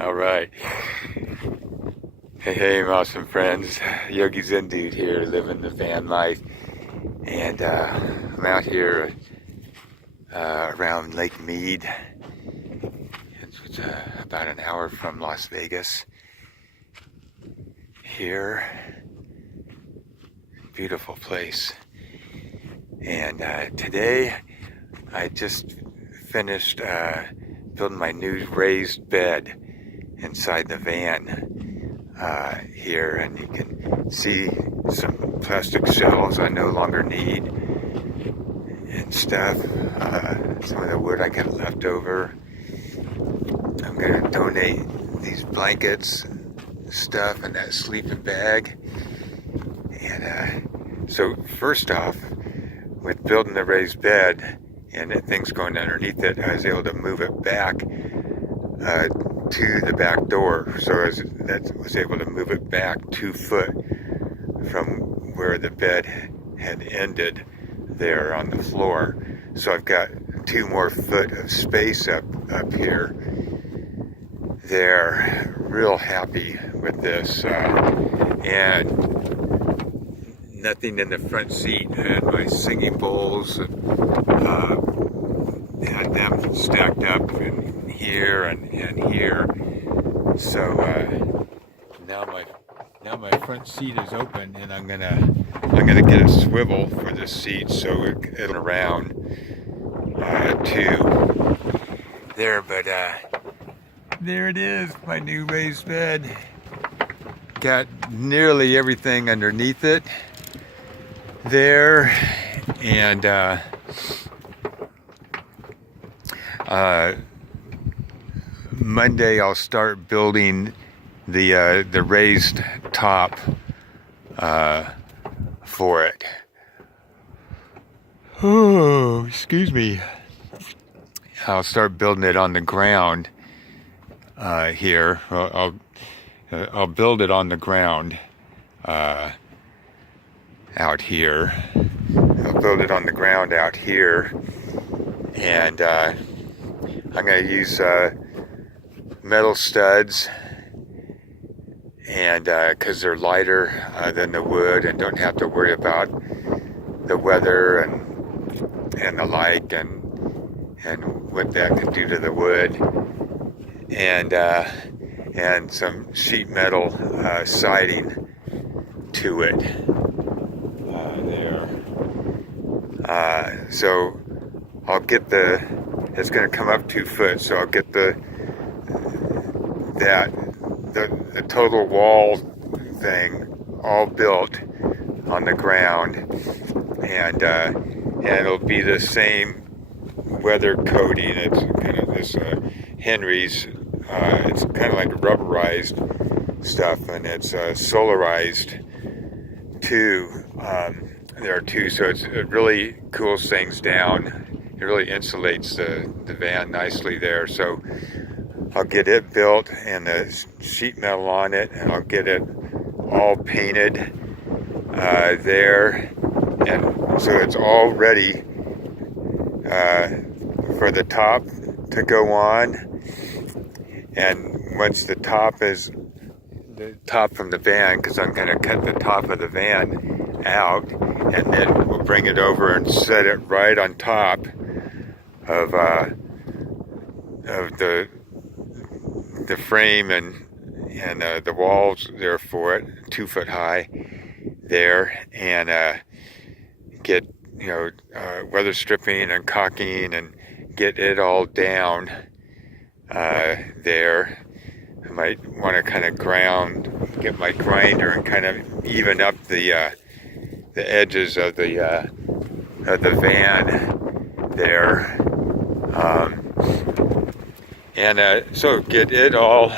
All right. Hey, awesome friends. Yogi Zen Dude here, living the van life. And I'm out here around Lake Mead. It's about an hour from Las Vegas. Here. Beautiful place. And today I just finished building my new raised bed inside the van here, and you can see some plastic shelves I no longer need and stuff. Some of the wood I got left over. I'm going to donate these blankets, stuff, and that sleeping bag. And so first off, with building the raised bed and things going underneath it, I was able to move it back to the back door. So I was able to move it back 2 foot from where the bed had ended there on the floor. So I've got 2 more foot of space up here. They're real happy with this. And nothing in the front seat. I had my singing bowls, and had them stacked up in here and here. So now my front seat is open, and I'm gonna get a swivel for this seat so it'll around to there. But there it is, my new raised bed. Got nearly everything underneath it there, and Monday I'll start building the raised top for it. Oh, excuse me. I'll start building it on the ground here. I'll build it on the ground out here. I'll build it on the ground out here, and I'm going to use metal studs, and because they're lighter than the wood and don't have to worry about the weather and the like and what that can do to the wood, and some sheet metal siding to it there. So I'll get it's going to come up 2 foot, so I'll get the total wall thing all built on the ground, and it'll be the same weather coating. It's kind of this Henry's. It's kind of like rubberized stuff, and it's solarized too. There are 2, so it really cools things down. It really insulates the van nicely there. So I'll get it built and the sheet metal on it, and I'll get it all painted there, and so it's all ready for the top to go on. And once the top from the van, because I'm going to cut the top of the van out, and then we'll bring it over and set it right on top of the frame and the walls there for it, 2 foot high there, and get weather stripping and caulking and get it all down there. I might want to kind of get my grinder and kind of even up the edges of the van there, and so get it all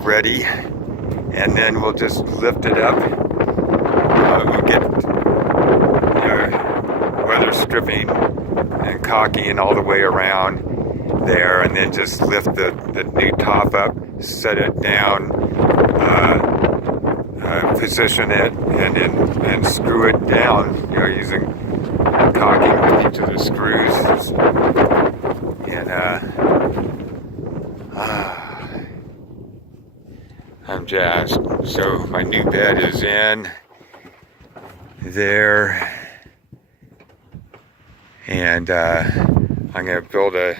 ready, and then we'll just lift it up. We'll get weather stripping and caulking all the way around there, and then just lift the new top up, set it down, position it, and screw it down, using caulking with each of the screws, and I'm jazzed. So my new bed is in there, and I'm going to build a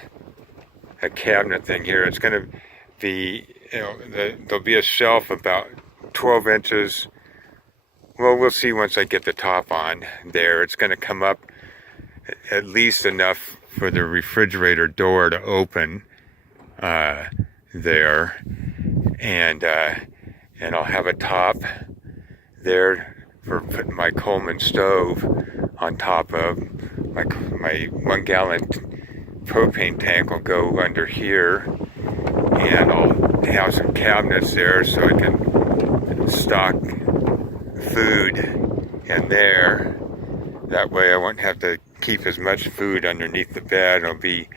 cabinet thing here. It's going to be, there'll be a shelf about 12 inches. Well, we'll see once I get the top on there. It's going to come up at least enough for the refrigerator door to open there, and I'll have a top there for putting my Coleman stove on top of. My 1 gallon propane tank will go under here, and I'll have some cabinets there so I can stock food in there. That way I won't have to keep as much food underneath the bed. It'll be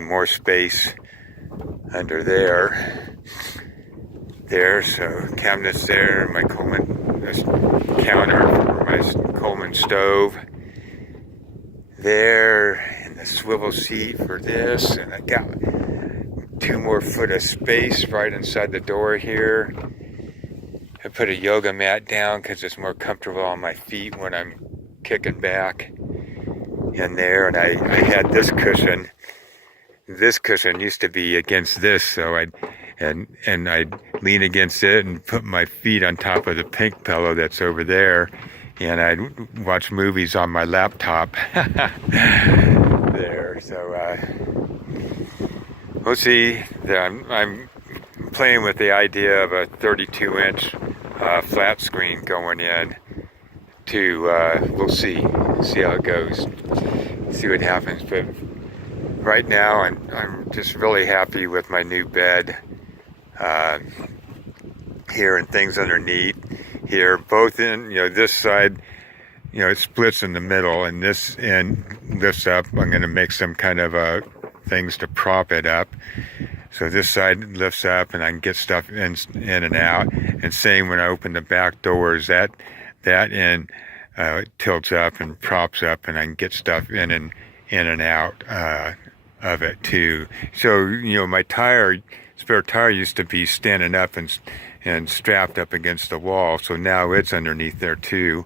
more space under there. So cabinets there, my Coleman counter for my Coleman stove there, and the swivel seat for this, and I got 2 more foot of space right inside the door here. I put a yoga mat down because it's more comfortable on my feet when I'm kicking back in there. And I had this cushion. This cushion used to be against this, so I'd lean against it and put my feet on top of the pink pillow that's over there, and I'd watch movies on my laptop there. So we'll see. I'm playing with the idea of a 32-inch flat screen going in to, we'll see how it goes, see what happens. But right now I'm just really happy with my new bed here, and things underneath here, both in, this side, it splits in the middle, and this end lifts up. I'm going to make some kind of things to prop it up. So this side lifts up, and I can get stuff in and out. And same when I open the back doors, that end tilts up and props up, and I can get stuff in and out of it too. So my spare tire used to be standing up and strapped up against the wall. So now it's underneath there too.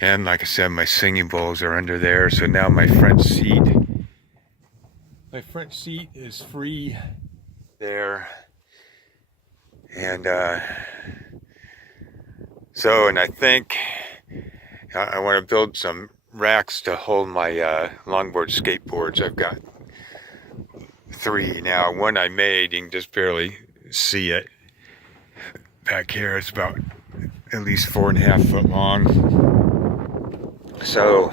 And like I said, my singing bowls are under there. So now my front seat is free there. And and I think I want to build some racks to hold my longboard skateboards. I've got 3 now. One I made, you can just barely see it back here. It's about at least 4.5 foot long. So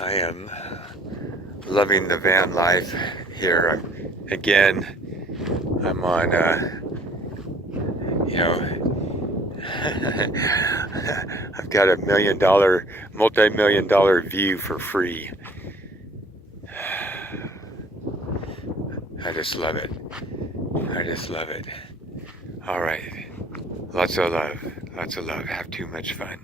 I am loving the van life here. Again, I'm on I've got a multi-million-dollar view for free. I just love it. All right. Lots of love. Have too much fun.